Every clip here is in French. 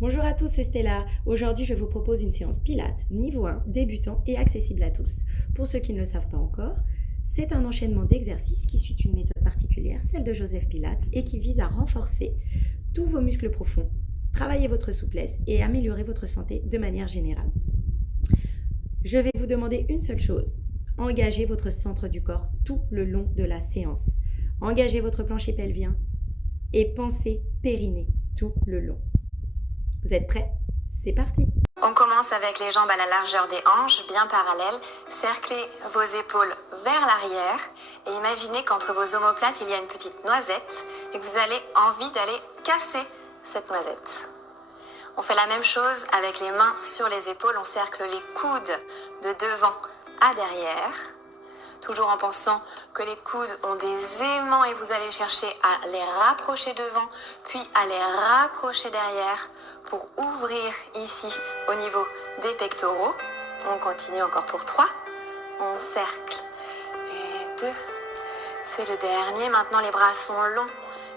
Bonjour à tous, c'est Stella. Aujourd'hui, je vous propose une séance Pilates niveau 1, débutant et accessible à tous. Pour ceux qui ne le savent pas encore, c'est un enchaînement d'exercices qui suit une méthode particulière, celle de Joseph Pilates, et qui vise à renforcer tous vos muscles profonds, travailler votre souplesse et améliorer votre santé de manière générale. Je vais vous demander une seule chose. Engagez votre centre du corps tout le long de la séance. Engagez votre plancher pelvien et pensez périnée tout le long. Vous êtes prêts? C'est parti! On commence avec les jambes à la largeur des hanches, bien parallèles. Cerclez vos épaules vers l'arrière et imaginez qu'entre vos omoplates, il y a une petite noisette et que vous avez envie d'aller casser cette noisette. On fait la même chose avec les mains sur les épaules. On cercle les coudes de devant à derrière, toujours en pensant que les coudes ont des aimants et vous allez chercher à les rapprocher devant, puis à les rapprocher derrière, pour ouvrir ici au niveau des pectoraux. On continue encore pour 3. On cercle. Et 2. C'est le dernier. Maintenant, les bras sont longs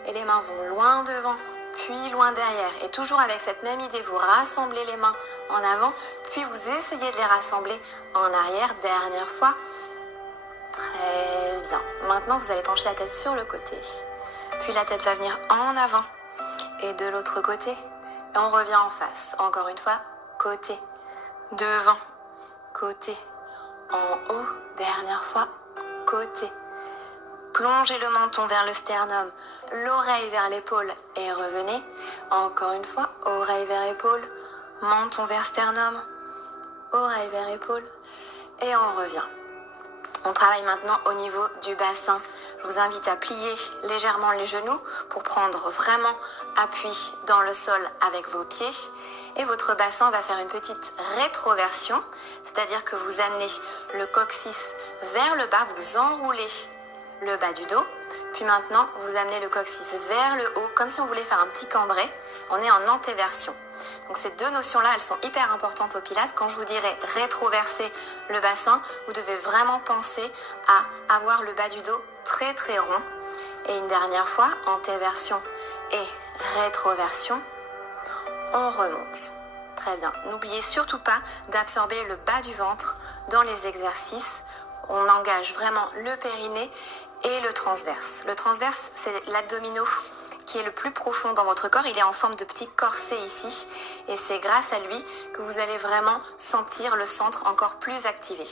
et les mains vont loin devant, puis loin derrière. Et toujours avec cette même idée, vous rassemblez les mains en avant, puis vous essayez de les rassembler en arrière. Dernière fois. Très bien. Maintenant, vous allez pencher la tête sur le côté. Puis la tête va venir en avant. Et de l'autre côté. Et on revient en face. Encore une fois, côté, devant, côté, en haut, dernière fois, côté. Plongez le menton vers le sternum, l'oreille vers l'épaule et revenez. Encore une fois, oreille vers épaule, menton vers sternum, oreille vers épaule et on revient. On travaille maintenant au niveau du bassin. Je vous invite à plier légèrement les genoux pour prendre vraiment appui dans le sol avec vos pieds. Et votre bassin va faire une petite rétroversion, c'est-à-dire que vous amenez le coccyx vers le bas, vous enroulez le bas du dos. Puis maintenant, vous amenez le coccyx vers le haut, comme si on voulait faire un petit cambré. On est en antéversion. Donc ces deux notions-là, elles sont hyper importantes au Pilates. Quand je vous dirai rétroverser le bassin, vous devez vraiment penser à avoir le bas du dos très très rond. Et une dernière fois, antéversion et rétroversion, on remonte. Très bien. N'oubliez surtout pas d'absorber le bas du ventre dans les exercices. On engage vraiment le périnée et le transverse. Le transverse, c'est l'abdominaux qui est le plus profond dans votre corps. Il est en forme de petit corset ici. Et c'est grâce à lui que vous allez vraiment sentir le centre encore plus activé.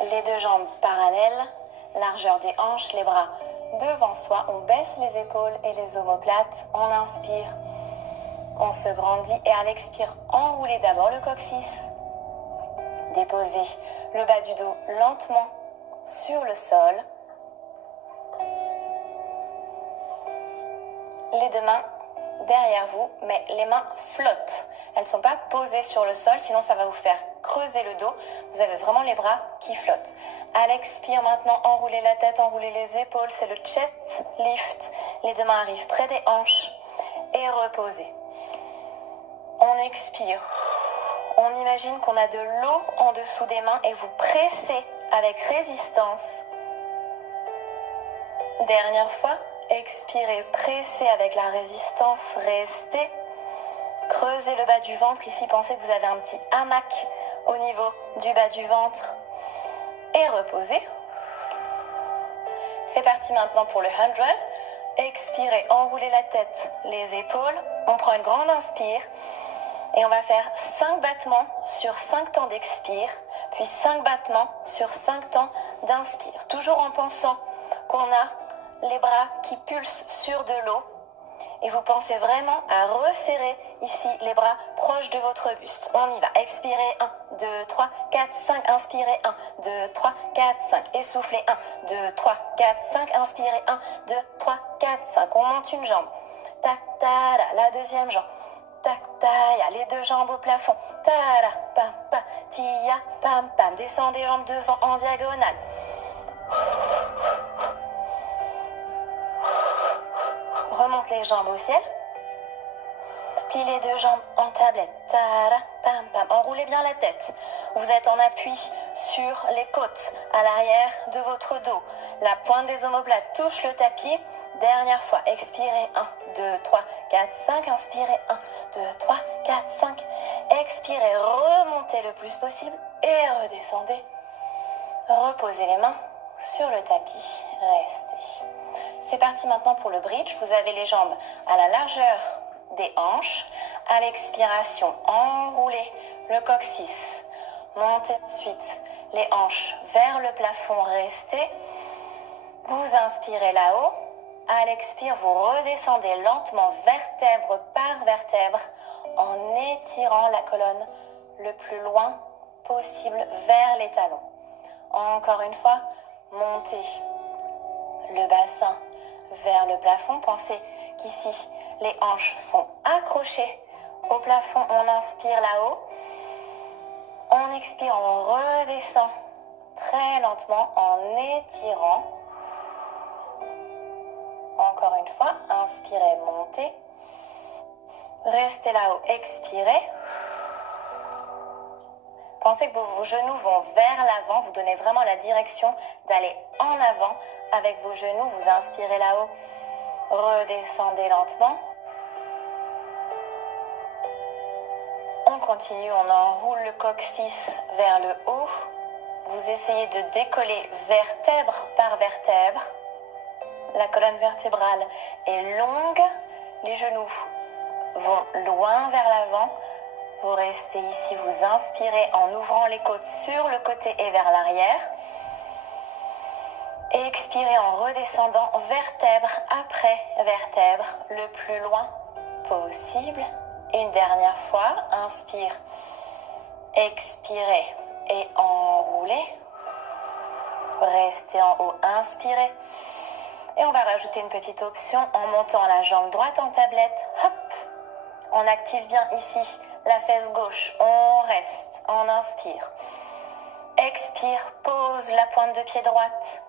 Les deux jambes parallèles, largeur des hanches, les bras devant soi. On baisse les épaules et les omoplates. On inspire, on se grandit et à l'expire, enroulez d'abord le coccyx. Déposez le bas du dos lentement sur le sol. Les deux mains derrière vous, mais les mains flottent. Elles ne sont pas posées sur le sol, sinon ça va vous faire creuser le dos. Vous avez vraiment les bras qui flottent. À l'expire maintenant, enroulez la tête, enroulez les épaules. C'est le chest lift. Les deux mains arrivent près des hanches et reposez. On expire. On imagine qu'on a de l'eau en dessous des mains et vous pressez avec résistance. Dernière fois. Expirez, pressez avec la résistance, restez. Creusez le bas du ventre. Ici, pensez que vous avez un petit hamac au niveau du bas du ventre. Et reposez. C'est parti maintenant pour le 100. Expirez, enroulez la tête, les épaules. On prend une grande inspire. Et on va faire 5 battements sur 5 temps d'expire. Puis 5 battements sur 5 temps d'inspire. Toujours en pensant qu'on a les bras qui pulsent sur de l'eau et vous pensez vraiment à resserrer ici les bras proches de votre buste. On y va. Expirez 1, 2, 3, 4, 5. Inspirez 1, 2, 3, 4, 5. Essoufflez 1, 2, 3, 4, 5. Inspirez 1, 2, 3, 4, 5. On monte une jambe. Tac, ta, la deuxième jambe. Tac, ta, les deux jambes au plafond. Ta, pam, pam, tia, pam, pam. Descendez les jambes devant en diagonale. Remonte les jambes au ciel. Plie les deux jambes en tablette. Tada, pam, pam. Enroulez bien la tête. Vous êtes en appui sur les côtes, à l'arrière de votre dos. La pointe des omoplates touche le tapis. Dernière fois. Expirez. 1, 2, 3, 4, 5. Inspirez. 1, 2, 3, 4, 5. Expirez. Remontez le plus possible et redescendez. Reposez les mains sur le tapis. Restez. C'est parti maintenant pour le bridge. Vous avez les jambes à la largeur des hanches. À l'expiration, enroulez le coccyx. Montez ensuite les hanches vers le plafond. Restez. Vous inspirez là-haut. À l'expire, vous redescendez lentement vertèbre par vertèbre en étirant la colonne le plus loin possible vers les talons. Encore une fois, montez le bassin vers le plafond. Pensez qu'ici, les hanches sont accrochées au plafond. On inspire là-haut. On expire, on redescend très lentement en étirant. Encore une fois, inspirez, montez. Restez là-haut, expirez. Pensez que vos genoux vont vers l'avant. Vous donnez vraiment la direction d'aller en avant avec vos genoux. Vous inspirez là-haut. Redescendez lentement. On continue, on enroule le coccyx vers le haut. Vous essayez de décoller vertèbre par vertèbre. La colonne vertébrale est longue. Les genoux vont loin vers l'avant. Vous restez ici, vous inspirez en ouvrant les côtes sur le côté et vers l'arrière. Et expirez en redescendant vertèbre après vertèbre le plus loin possible. Une dernière fois, inspire, expirez et enroulez. Restez en haut, inspirez. Et on va rajouter une petite option en montant la jambe droite en tablette. Hop, on active bien ici la fesse gauche. On reste, on inspire. Expire, pose la pointe de pied droite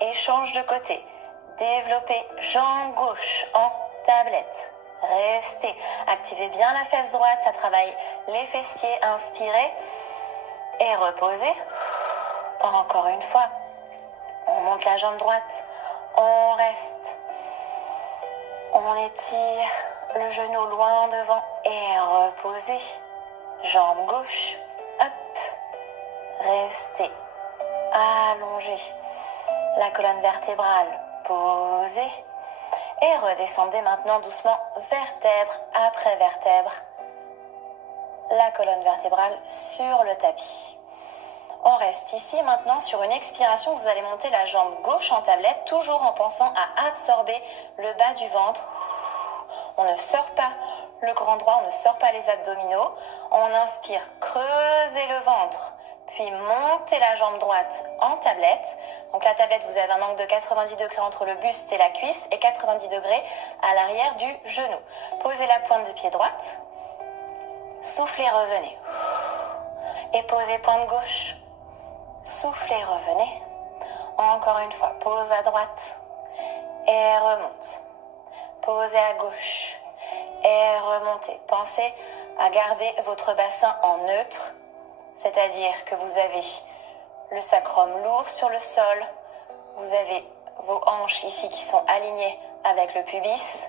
et change de côté. Développez jambe gauche en tablette. Restez. Activez bien la fesse droite, ça travaille les fessiers. Inspirez et reposez. Encore une fois, on monte la jambe droite. On reste. On étire le genou loin devant et reposez. Jambe gauche. Hop. Restez. Allongez la colonne vertébrale. Posez. Et redescendez maintenant doucement vertèbre après vertèbre. La colonne vertébrale sur le tapis. On reste ici maintenant sur une expiration. Vous allez monter la jambe gauche en tablette, toujours en pensant à absorber le bas du ventre. On ne sort pas le grand droit, on ne sort pas les abdominaux. On inspire, creusez le ventre, puis montez la jambe droite en tablette. Donc la tablette, vous avez un angle de 90 degrés entre le buste et la cuisse et 90 degrés à l'arrière du genou. Posez la pointe de pied droite. Soufflez, revenez. Et posez pointe gauche. Soufflez, revenez. Encore une fois, pose à droite et remonte. Posez à gauche et remontez. Pensez à garder votre bassin en neutre, c'est-à-dire que vous avez le sacrum lourd sur le sol, vous avez vos hanches ici qui sont alignées avec le pubis.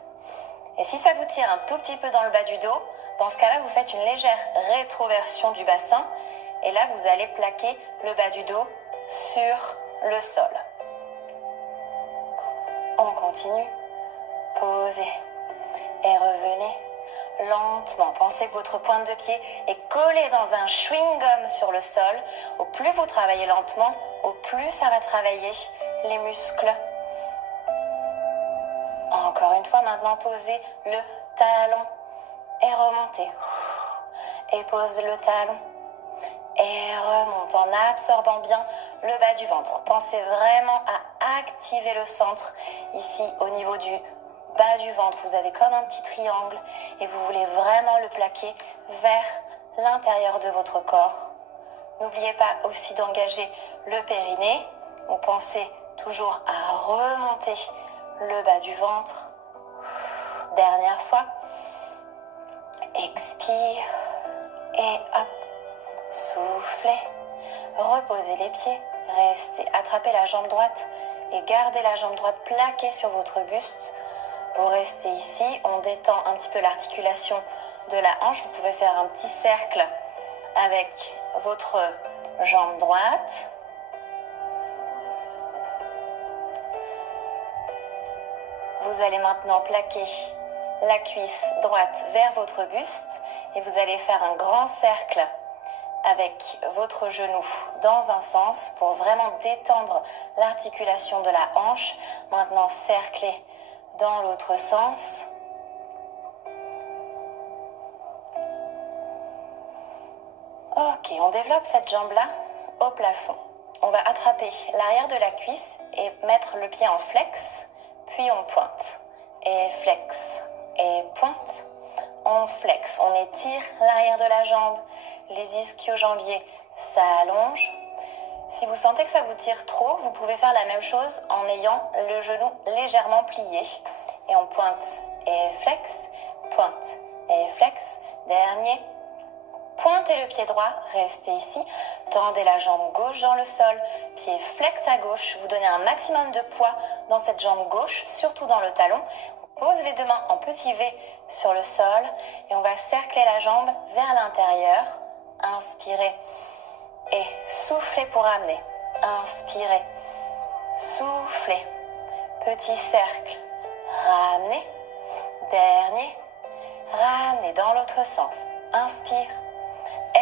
Et si ça vous tire un tout petit peu dans le bas du dos, dans ce cas-là, vous faites une légère rétroversion du bassin. Et là, vous allez plaquer le bas du dos sur le sol. On continue. Posez et revenez lentement. Pensez que votre pointe de pied est collée dans un chewing-gum sur le sol. Au plus vous travaillez lentement, au plus ça va travailler les muscles. Encore une fois, maintenant, posez le talon et remontez. Et pose le talon. Et remonte en absorbant bien le bas du ventre. Pensez vraiment à activer le centre ici au niveau du bas du ventre. Vous avez comme un petit triangle et vous voulez vraiment le plaquer vers l'intérieur de votre corps. N'oubliez pas aussi d'engager le périnée. Vous pensez toujours à remonter le bas du ventre. Dernière fois. expire et hop, soufflez, reposez les pieds, restez, attrapez la jambe droite et gardez la jambe droite plaquée sur votre buste. Vous restez ici, on détend un petit peu l'articulation de la hanche, vous pouvez faire un petit cercle avec votre jambe droite. Vous allez maintenant plaquer la cuisse droite vers votre buste et vous allez faire un grand cercle avec votre genou dans un sens pour vraiment détendre l'articulation de la hanche. Maintenant, cerclez dans l'autre sens. Ok, on développe cette jambe-là au plafond. On va attraper l'arrière de la cuisse et mettre le pied en flex, puis on pointe. Et flex, et pointe. On flex, on étire l'arrière de la jambe, les ischio-jambiers s'allongent. Si vous sentez que ça vous tire trop, vous pouvez faire la même chose en ayant le genou légèrement plié. Et on pointe et flex, pointe et flex. Dernier. Pointez le pied droit, restez ici. Tendez la jambe gauche dans le sol, pied flex à gauche. Vous donnez un maximum de poids dans cette jambe gauche, surtout dans le talon. On pose les deux mains en petit V sur le sol et on va cercler la jambe vers l'intérieur. Inspirez et soufflez pour amener. Inspirez, soufflez. Petit cercle. Ramenez. Dernier. Ramenez dans l'autre sens. Inspire.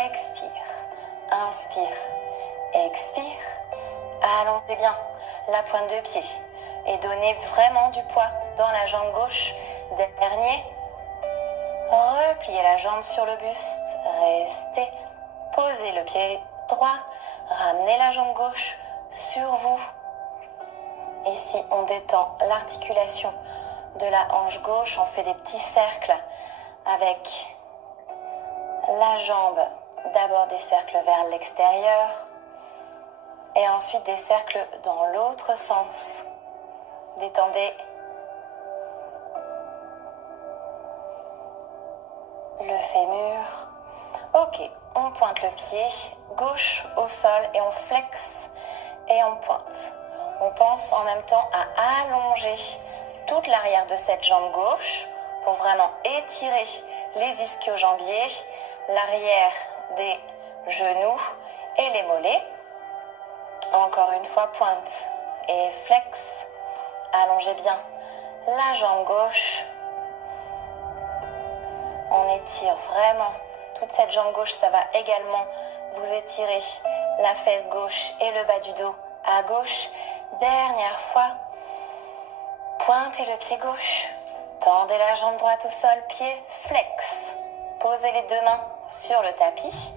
Expire. Inspire. Expire. Allongez bien la pointe de pied et donnez vraiment du poids dans la jambe gauche. Dernier. Repliez la jambe sur le buste. Restez. Posez le pied droit. Ramenez la jambe gauche sur vous. Ici, on détend l'articulation de la hanche gauche. On fait des petits cercles avec la jambe. D'abord des cercles vers l'extérieur et ensuite des cercles dans l'autre sens. Détendez le fémur. Ok, on pointe le pied gauche au sol et on flexe et on pointe. On pense en même temps à allonger toute l'arrière de cette jambe gauche pour vraiment étirer les ischio-jambiers, l'arrière des genoux et les mollets. Encore une fois, pointe et flex. Allongez bien la jambe gauche. On étire vraiment toute cette jambe gauche. Ça va également vous étirer la fesse gauche et le bas du dos à gauche. Dernière fois. Pointez le pied gauche. Tendez la jambe droite au sol. Pied flex. Posez les deux mains sur le tapis.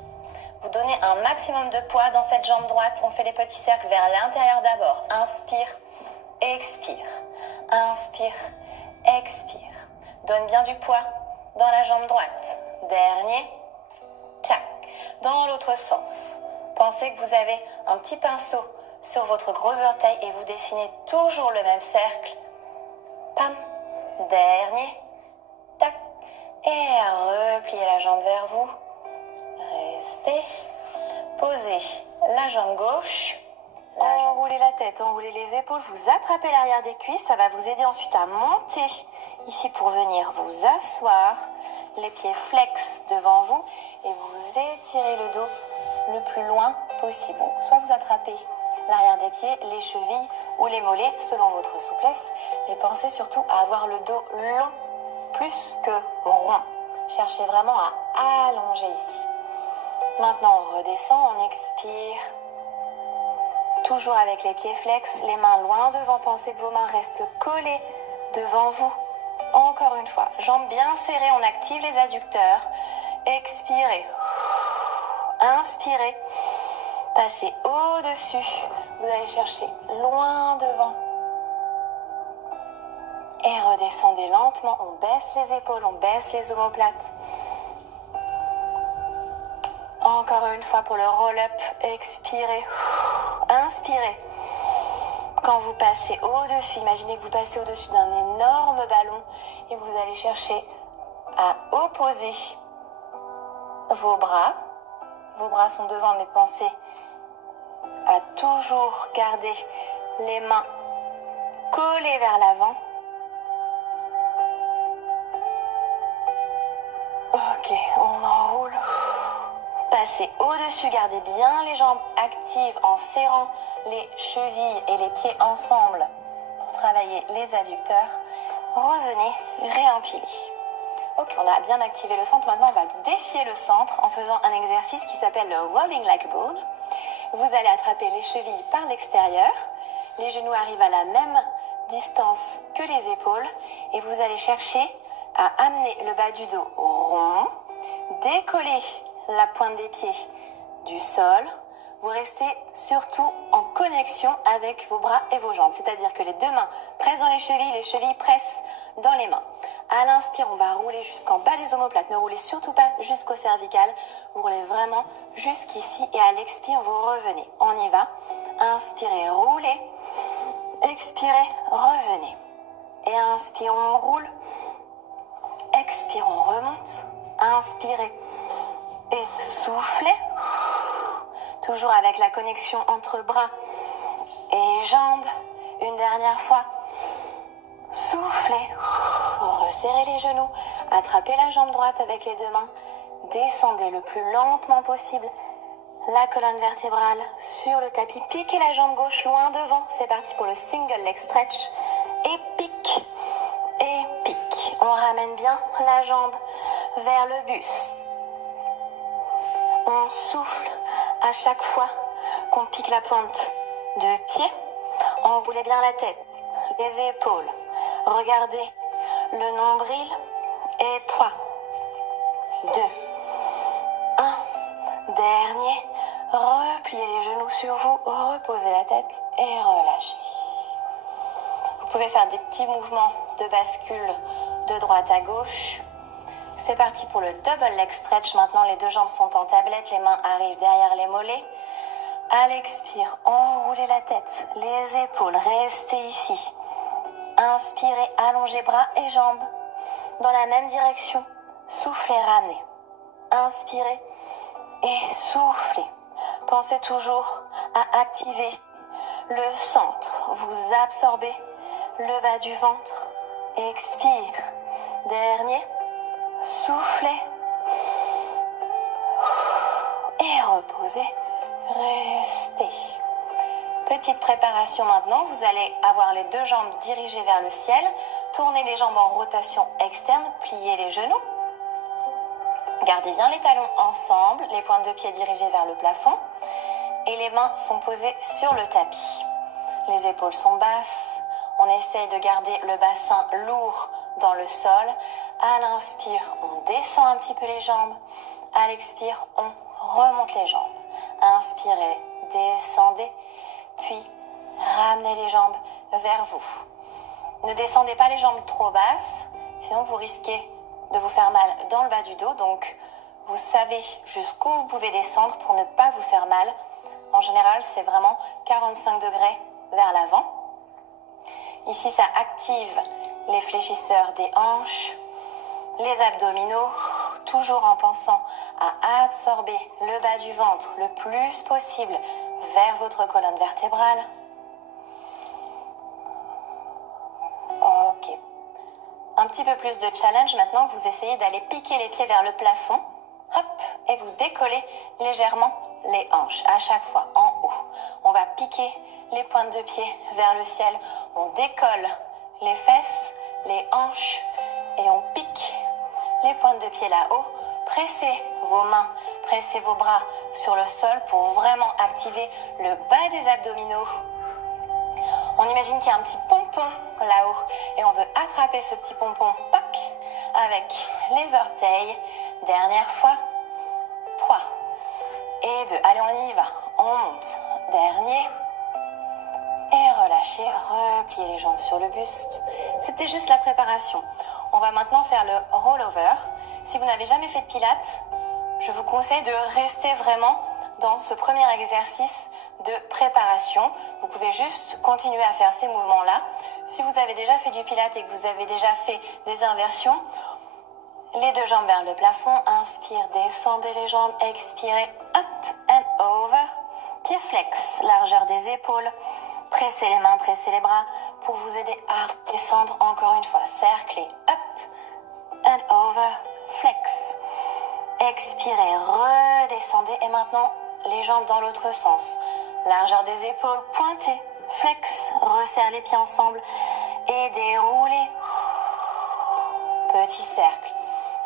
Vous donnez un maximum de poids dans cette jambe droite. On fait des petits cercles vers l'intérieur d'abord. Inspire, expire. Inspire, expire. Donne bien du poids dans la jambe droite. Dernier. Tchac. Dans l'autre sens. Pensez que vous avez un petit pinceau sur votre gros orteil et vous dessinez toujours le même cercle. Pam. Dernier. Tac. Et repliez la jambe vers vous. Restez. Posez la jambe gauche. Enroulez la tête, enroulez les épaules. Vous attrapez l'arrière des cuisses. Ça va vous aider ensuite à monter ici pour venir vous asseoir. Les pieds flex devant vous et vous étirez le dos le plus loin possible. Donc, soit vous attrapez l'arrière des pieds, les chevilles ou les mollets selon votre souplesse. Mais pensez surtout à avoir le dos long plus que rond. Cherchez vraiment à allonger ici. Maintenant, on redescend, on expire. Toujours avec les pieds flex, les mains loin devant. Pensez que vos mains restent collées devant vous. Encore une fois, jambes bien serrées, on active les adducteurs. Expirez. Inspirez. Passez au-dessus. Vous allez chercher loin devant. Et redescendez lentement. On baisse les épaules, on baisse les omoplates. Encore une fois pour le roll-up. Expirez. Inspirez. Quand vous passez au-dessus, imaginez que vous passez au-dessus d'un énorme ballon et vous allez chercher à opposer vos bras. Vos bras sont devant, mais pensez à toujours garder les mains collées vers l'avant. Ok, on enroule. Passez au-dessus, gardez bien les jambes actives en serrant les chevilles et les pieds ensemble pour travailler les adducteurs. Revenez, réempiler. Ok, on a bien activé le centre. Maintenant, on va défier le centre en faisant un exercice qui s'appelle le rolling like a ball. Vous allez attraper les chevilles par l'extérieur. Les genoux arrivent à la même distance que les épaules. Et vous allez chercher à amener le bas du dos rond. Décoller la pointe des pieds du sol. Vous restez surtout en connexion avec vos bras et vos jambes. C'est-à-dire que les deux mains pressent dans les chevilles pressent dans les mains. À l'inspire, on va rouler jusqu'en bas des omoplates. Ne roulez surtout pas jusqu'au cervical. Vous roulez vraiment jusqu'ici. Et à l'expire, vous revenez. On y va. Inspirez, roulez. Expirez, revenez. Et inspire, on roule. Expire, on remonte. Inspirez et soufflez. Toujours avec la connexion entre bras et jambes. Une dernière fois. Soufflez. Resserrez les genoux. Attrapez la jambe droite avec les deux mains. Descendez le plus lentement possible la colonne vertébrale sur le tapis. Piquez la jambe gauche loin devant. C'est parti pour le single leg stretch. Et pique. Et pique. On ramène bien la jambe vers le buste. On souffle à chaque fois qu'on pique la pointe de pied. Enroulez bien la tête, les épaules. Regardez le nombril. Et 3, 2, 1. Dernier. Repliez les genoux sur vous. Reposez la tête et relâchez. Vous pouvez faire des petits mouvements de bascule de droite à gauche. C'est parti pour le double leg stretch. Maintenant, les deux jambes sont en tablette. Les mains arrivent derrière les mollets. À l'expire, enroulez la tête, les épaules. Restez ici. Inspirez, allongez bras et jambes dans la même direction. Soufflez, ramenez. Inspirez et soufflez. Pensez toujours à activer le centre. Vous absorbez le bas du ventre. Expire. Dernier. Soufflez. Et reposez. Restez. Petite préparation maintenant. Vous allez avoir les deux jambes dirigées vers le ciel. Tournez les jambes en rotation externe. Pliez les genoux. Gardez bien les talons ensemble. Les pointes de pied dirigées vers le plafond. Et les mains sont posées sur le tapis. Les épaules sont basses. On essaye de garder le bassin lourd dans le sol. À l'inspire, on descend un petit peu les jambes. À l'expire, on remonte les jambes. Inspirez, descendez, puis ramenez les jambes vers vous. Ne descendez pas les jambes trop basses, sinon vous risquez de vous faire mal dans le bas du dos. Donc, vous savez jusqu'où vous pouvez descendre pour ne pas vous faire mal. En général, c'est vraiment 45 degrés vers l'avant. Ici, ça active les fléchisseurs des hanches, les abdominaux, toujours en pensant à absorber le bas du ventre le plus possible vers votre colonne vertébrale. Ok. Un petit peu plus de challenge. Maintenant, vous essayez d'aller piquer les pieds vers le plafond. Hop, et vous décollez légèrement les hanches à chaque fois en haut. On va piquer les pointes de pied vers le ciel. On décolle les fesses, les hanches et on pique les pointes de pied là-haut. Pressez vos mains, pressez vos bras sur le sol pour vraiment activer le bas des abdominaux. On imagine qu'il y a un petit pompon là-haut et on veut attraper ce petit pompon, pac, avec les orteils. Dernière fois, 3 et 2. Allez, on y va. On monte. Dernier. Et relâchez, repliez les jambes sur le buste. C'était juste la préparation. On va maintenant faire le rollover. Si vous n'avez jamais fait de pilates, je vous conseille de rester vraiment dans ce premier exercice de préparation. Vous pouvez juste continuer à faire ces mouvements-là. Si vous avez déjà fait du pilates et que vous avez déjà fait des inversions, Les deux jambes vers le plafond. Inspire, descendez les jambes. Expirez, up and over. Pied flex, largeur des épaules. Pressez les mains, pressez les bras pour vous aider à descendre encore une fois. Cerclez, up and over, flex. Expirez, redescendez et maintenant les jambes dans l'autre sens. Largeur des épaules, pointez, flex, resserre les pieds ensemble et déroulez. Petit cercle.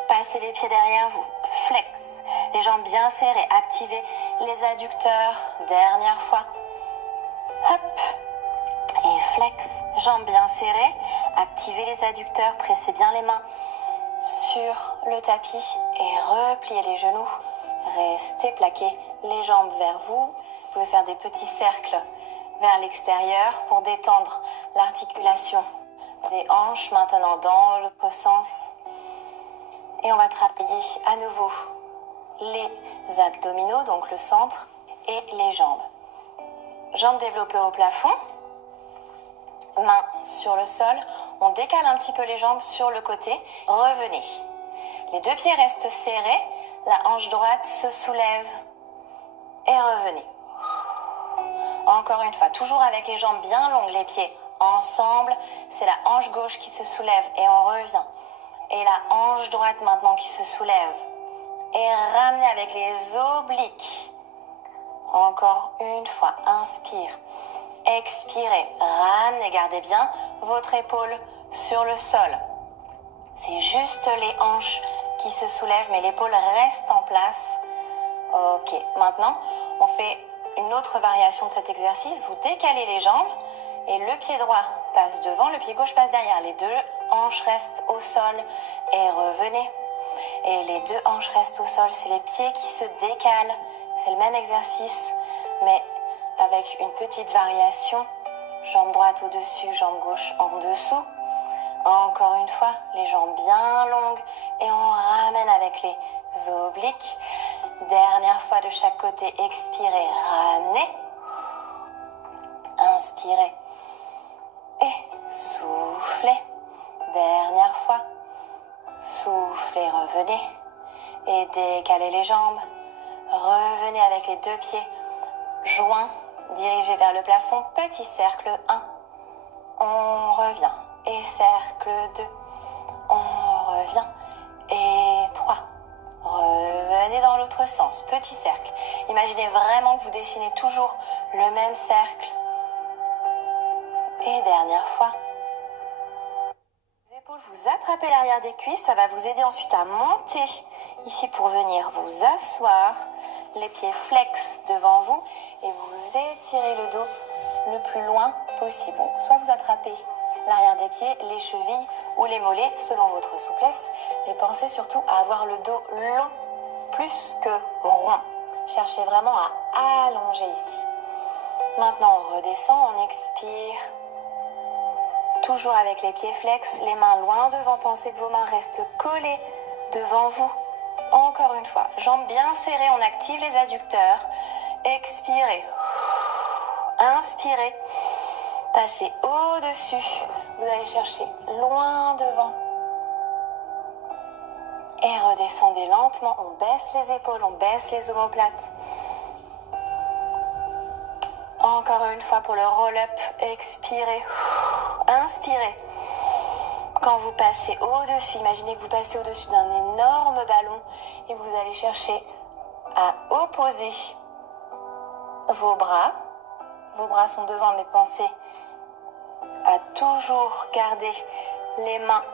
Passez les pieds derrière vous, flex. Les jambes bien serrées, activez les adducteurs. Dernière fois. Hop. Et flex, jambes bien serrées, activez les adducteurs, pressez bien les mains sur le tapis et repliez les genoux. Restez plaqués, les jambes vers vous. Vous pouvez faire des petits cercles vers l'extérieur pour détendre l'articulation des hanches. Maintenant dans l'autre sens. Et on va travailler à nouveau les abdominaux, donc le centre, et les jambes. Jambes développées au plafond. Mains sur le sol. On décale un petit peu les jambes sur le côté. Revenez. Les deux pieds restent serrés. La hanche droite se soulève. Et revenez. Encore une fois, toujours avec les jambes bien longues, les pieds ensemble. C'est la hanche gauche qui se soulève et on revient. Et la hanche droite maintenant qui se soulève. Et ramenez avec les obliques. Encore une fois, inspire. Expirez, ramenez, gardez bien votre épaule sur le sol. C'est juste les hanches qui se soulèvent, mais l'épaule reste en place. Ok, maintenant, on fait une autre variation de cet exercice. Vous décalez les jambes et le pied droit passe devant, le pied gauche passe derrière. Les deux hanches restent au sol et revenez. Et les deux hanches restent au sol, c'est les pieds qui se décalent. C'est le même exercice, mais avec une petite variation. Jambe droite au-dessus, jambe gauche en dessous. Encore une fois, les jambes bien longues et on ramène avec les obliques. Dernière fois de chaque côté, expirez, ramenez. Inspirez et soufflez. Dernière fois, soufflez, revenez et décalez les jambes. Revenez avec les deux pieds joints, dirigés vers le plafond. Petit cercle 1. On revient. Et cercle 2. On revient. Et 3. Revenez dans l'autre sens. Petit cercle. Imaginez vraiment que vous dessinez toujours le même cercle. Et dernière fois. Les épaules, vous attrapez l'arrière des cuisses. Ça va vous aider ensuite à monter ici pour venir vous asseoir. Les pieds flex devant vous et vous étirez le dos le plus loin possible. Donc, soit vous attrapez l'arrière des pieds, les chevilles ou les mollets selon votre souplesse. Mais pensez surtout à avoir le dos long plus que rond. Cherchez vraiment à allonger ici. Maintenant, on redescend, on expire. Toujours avec les pieds flex, les mains loin devant. Pensez que vos mains restent collées devant vous. Encore une fois, jambes bien serrées, on active les adducteurs. Expirez. Inspirez. Passez au-dessus. Vous allez chercher loin devant. Et redescendez lentement. On baisse les épaules, on baisse les omoplates. Encore une fois pour le roll-up. Expirez. Inspirez. Quand vous passez au-dessus, imaginez que vous passez au-dessus d'un énorme ballon et vous allez chercher à opposer vos bras. Vos bras sont devant, mais pensez à toujours garder les mains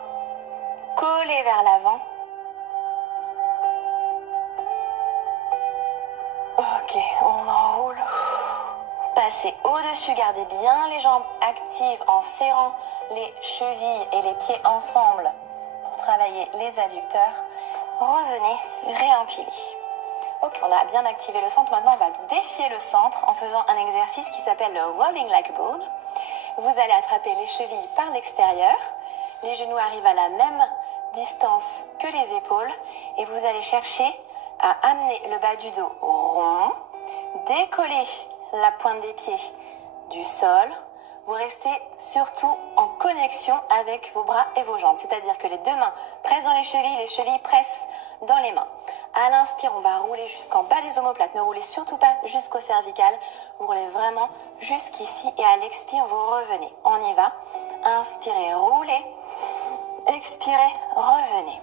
collées vers l'avant. Ok, on enroule. Passez au-dessus, gardez bien les jambes actives en serrant les chevilles et les pieds ensemble pour travailler les adducteurs. Revenez, réempilez. Ok, on a bien activé le centre. Maintenant, on va défier le centre en faisant un exercice qui s'appelle le rolling like a ball. Vous allez attraper les chevilles par l'extérieur. Les genoux arrivent à la même distance que les épaules. Et vous allez chercher à amener le bas du dos rond. Décoller la pointe des pieds du sol. vous restez surtout en connexion avec vos bras et vos jambes. C'est-à-dire que les deux mains pressent dans les chevilles pressent dans les mains. À l'inspire, on va rouler jusqu'en bas des omoplates. Ne roulez surtout pas jusqu'au cervical. Vous roulez vraiment jusqu'ici. Et à l'expire, vous revenez. On y va. Inspirez, roulez. Expirez, revenez.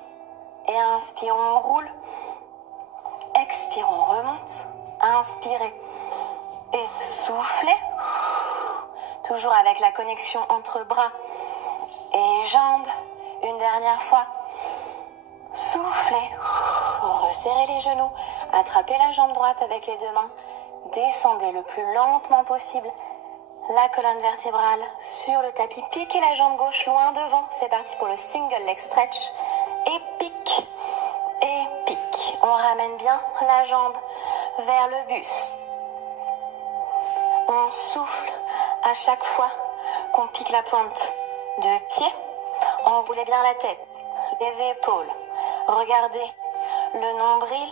Et inspire, on roule. Expire, on remonte. Inspirez et soufflez. Toujours avec la connexion entre bras et jambes. Une dernière fois. Soufflez. Resserrez les genoux. Attrapez la jambe droite avec les deux mains. Descendez le plus lentement possible la colonne vertébrale sur le tapis. Piquez la jambe gauche loin devant. C'est parti pour le single leg stretch. Et pique. Et pique. On ramène bien la jambe vers le buste. On souffle à chaque fois qu'on pique la pointe de pied. Enroulez bien la tête, les épaules. Regardez le nombril.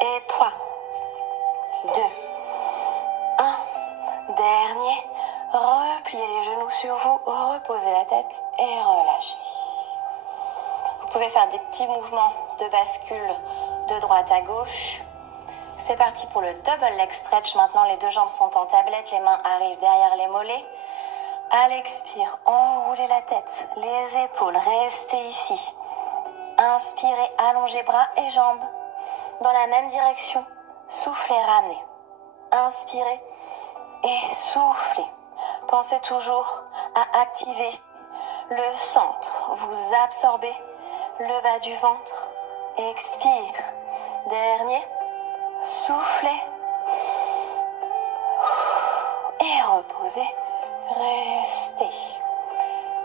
Et 3, 2, 1. Dernier. Repliez les genoux sur vous. Reposez la tête et relâchez. Vous pouvez faire des petits mouvements de bascule de droite à gauche. C'est parti pour le double leg stretch. Maintenant, les deux jambes sont en tablette. Les mains arrivent derrière les mollets. À l'expire, enroulez la tête, les épaules, restez ici. Inspirez, allongez bras et jambes dans la même direction. Soufflez, ramenez. Inspirez et soufflez. Pensez toujours à activer le centre. Vous absorbez le bas du ventre. Expire. Dernier. Soufflez. Et reposez. Restez.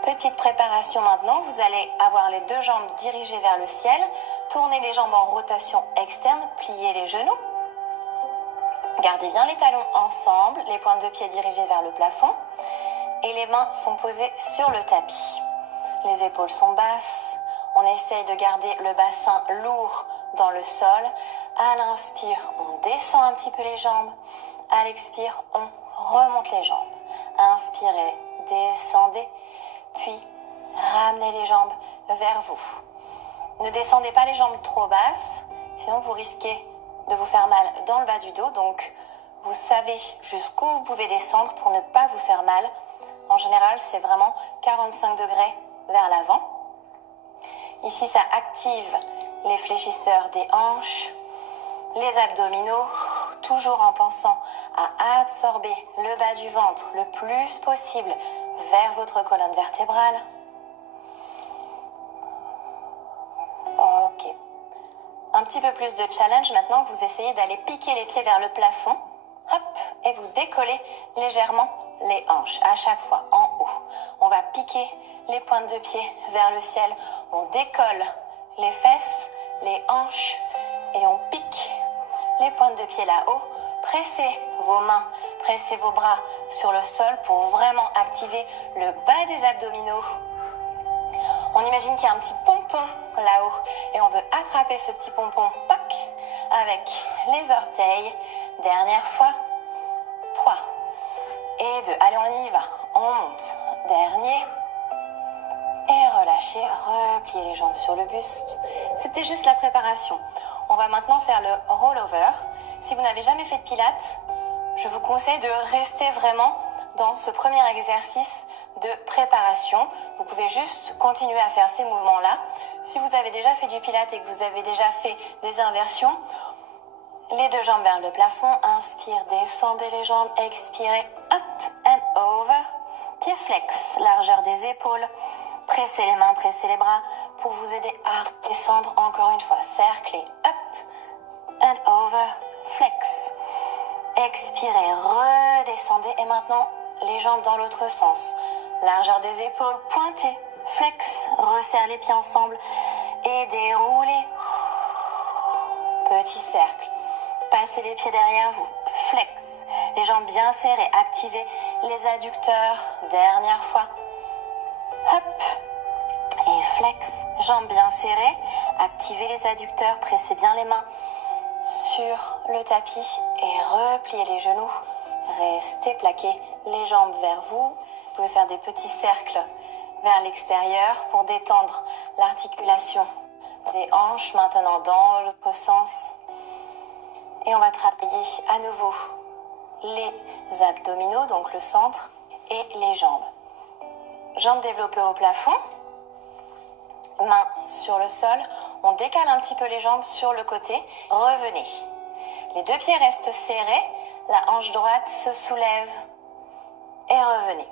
Petite préparation maintenant. Vous allez avoir les deux jambes dirigées vers le ciel. Tournez les jambes en rotation externe. Pliez les genoux. Gardez bien les talons ensemble. Les pointes de pied dirigées vers le plafond. Et les mains sont posées sur le tapis. Les épaules sont basses. On essaye de garder le bassin lourd dans le sol. À l'inspire, on descend un petit peu les jambes. À l'expire, on remonte les jambes. Inspirez, descendez, puis ramenez les jambes vers vous. Ne descendez pas les jambes trop basses, sinon vous risquez de vous faire mal dans le bas du dos. Donc, vous savez jusqu'où vous pouvez descendre pour ne pas vous faire mal. En général, c'est vraiment 45 degrés vers l'avant. Ici, ça active les fléchisseurs des hanches, les abdominaux, toujours en pensant à absorber le bas du ventre le plus possible vers votre colonne vertébrale. Ok. Un petit peu plus de challenge maintenant, vous essayez d'aller piquer les pieds vers le plafond. Hop, et vous décollez légèrement les hanches à chaque fois en haut. On va piquer les pointes de pied vers le ciel. On décolle les fesses, les hanches et on pique les pointes de pied là-haut. Pressez vos mains, pressez vos bras sur le sol pour vraiment activer le bas des abdominaux. On imagine qu'il y a un petit pompon là-haut et on veut attraper ce petit pompon, pac, avec les orteils. Dernière fois, 3 et 2. Allez, on y va. On monte. Dernier. Et relâchez, repliez les jambes sur le buste. C'était juste la préparation. On va maintenant faire le rollover. Si vous n'avez jamais fait de pilates, je vous conseille de rester vraiment dans ce premier exercice de préparation. Vous pouvez juste continuer à faire ces mouvements-là. Si vous avez déjà fait du pilates et que vous avez déjà fait des inversions, les deux jambes vers le plafond. Inspire, descendez les jambes. Expirez, up and over. Pied flex, largeur des épaules. Pressez les mains, pressez les bras pour vous aider à descendre encore une fois. Cerclez, up and over, flex. Expirez, redescendez et maintenant les jambes dans l'autre sens. Largeur des épaules, pointez, flex, resserre les pieds ensemble et déroulez. Petit cercle. Passez les pieds derrière vous. Flex. Les jambes bien serrées. Activez les adducteurs. Dernière fois. Hop. Et flex. Jambes bien serrées. Activez les adducteurs. Pressez bien les mains sur le tapis et repliez les genoux. Restez plaqués les jambes vers vous. Vous pouvez faire des petits cercles vers l'extérieur pour détendre l'articulation des hanches, maintenant dans l'autre sens. Et on va travailler à nouveau les abdominaux, donc le centre, et les jambes. Jambes développées au plafond, mains sur le sol. On décale un petit peu les jambes sur le côté. Revenez. Les deux pieds restent serrés. La hanche droite se soulève. Et revenez.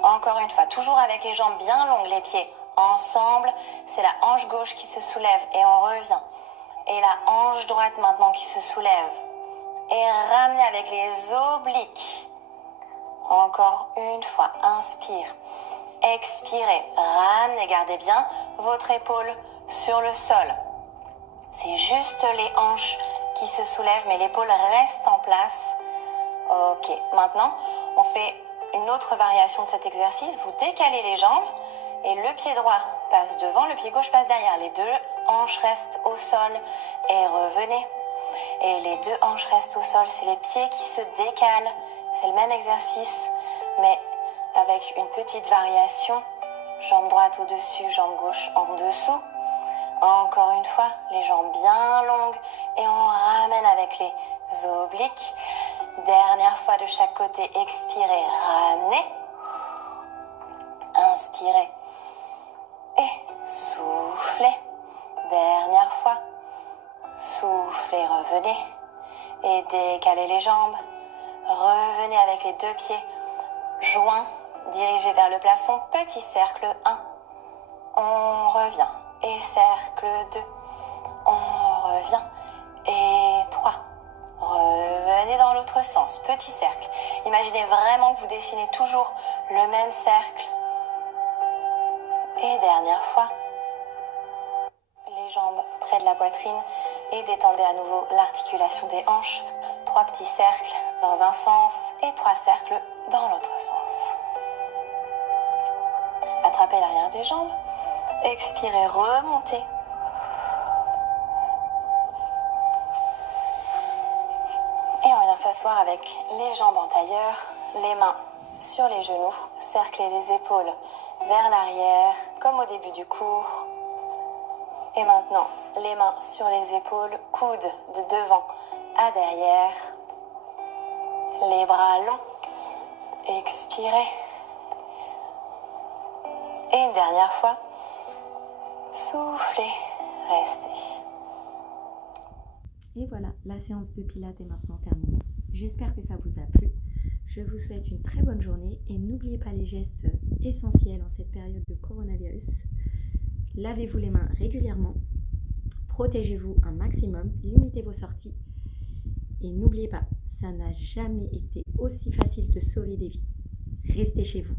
Encore une fois, toujours avec les jambes bien longues, les pieds ensemble. C'est la hanche gauche qui se soulève et on revient. Et la hanche droite maintenant qui se soulève. Et ramenez avec les obliques. Encore une fois, inspire. Expirez, ramenez, gardez bien votre épaule sur le sol. C'est juste les hanches qui se soulèvent, mais l'épaule reste en place. Ok, maintenant, on fait une autre variation de cet exercice. Vous décalez les jambes et le pied droit passe devant, le pied gauche passe derrière. Les deux hanches restent au sol et revenez. Et les deux hanches restent au sol, c'est les pieds qui se décalent. C'est le même exercice, mais avec une petite variation. Jambe droite au-dessus, jambe gauche en dessous. Encore une fois, les jambes bien longues et on ramène avec les obliques. Dernière fois de chaque côté, expirez, ramenez. Inspirez et soufflez. Dernière fois, soufflez, revenez et décalez les jambes. Revenez avec les deux pieds joints, dirigés vers le plafond. Petit cercle 1. On revient. Et cercle 2. On revient. Et 3. Revenez dans l'autre sens. Petit cercle. Imaginez vraiment que vous dessinez toujours le même cercle. Et dernière fois. Les jambes près de la poitrine. Et détendez à nouveau l'articulation des hanches. 3 petits cercles dans un sens et 3 cercles dans l'autre sens. Attrapez l'arrière des jambes. Expirez, remontez. Et on vient s'asseoir avec les jambes en tailleur, les mains sur les genoux, cerclez les épaules vers l'arrière, comme au début du cours. Et maintenant, les mains sur les épaules, coudes de devant à derrière, les bras longs, expirez. Et une dernière fois, soufflez, restez. Et voilà, la séance de Pilates est maintenant terminée. J'espère que ça vous a plu. Je vous souhaite une très bonne journée et n'oubliez pas les gestes essentiels en cette période de coronavirus. Lavez-vous les mains régulièrement, protégez-vous un maximum, limitez vos sorties et n'oubliez pas, ça n'a jamais été aussi facile de sauver des vies. Restez chez vous.